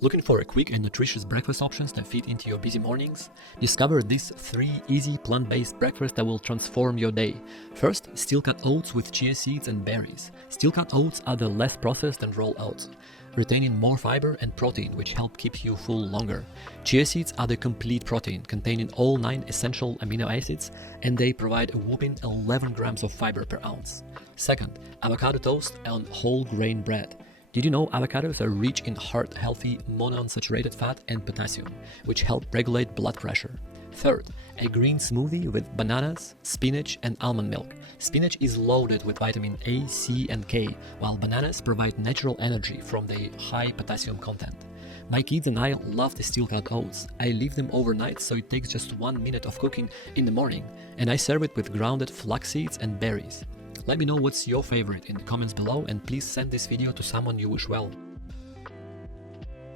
Looking for a quick and nutritious breakfast options that fit into your busy mornings? Discover these 3 easy plant-based breakfasts that will transform your day. First, steel-cut oats with chia seeds and berries. Steel-cut oats are the less processed and rolled oats, retaining more fiber and protein which help keep you full longer. Chia seeds are the complete protein, containing all 9 essential amino acids, and they provide a whopping 11 grams of fiber per ounce. Second, avocado toast and whole grain bread. Did you know avocados are rich in heart-healthy monounsaturated fat and potassium, which help regulate blood pressure? Third, a green smoothie with bananas, spinach, and almond milk. Spinach is loaded with vitamin A, C, and K, while bananas provide natural energy from their high potassium content. My kids and I love the steel-cut oats. I leave them overnight so it takes just 1 minute of cooking in the morning, and I serve it with grounded flax seeds and berries. Let me know what's your favorite in the comments below, and please send this video to someone you wish well.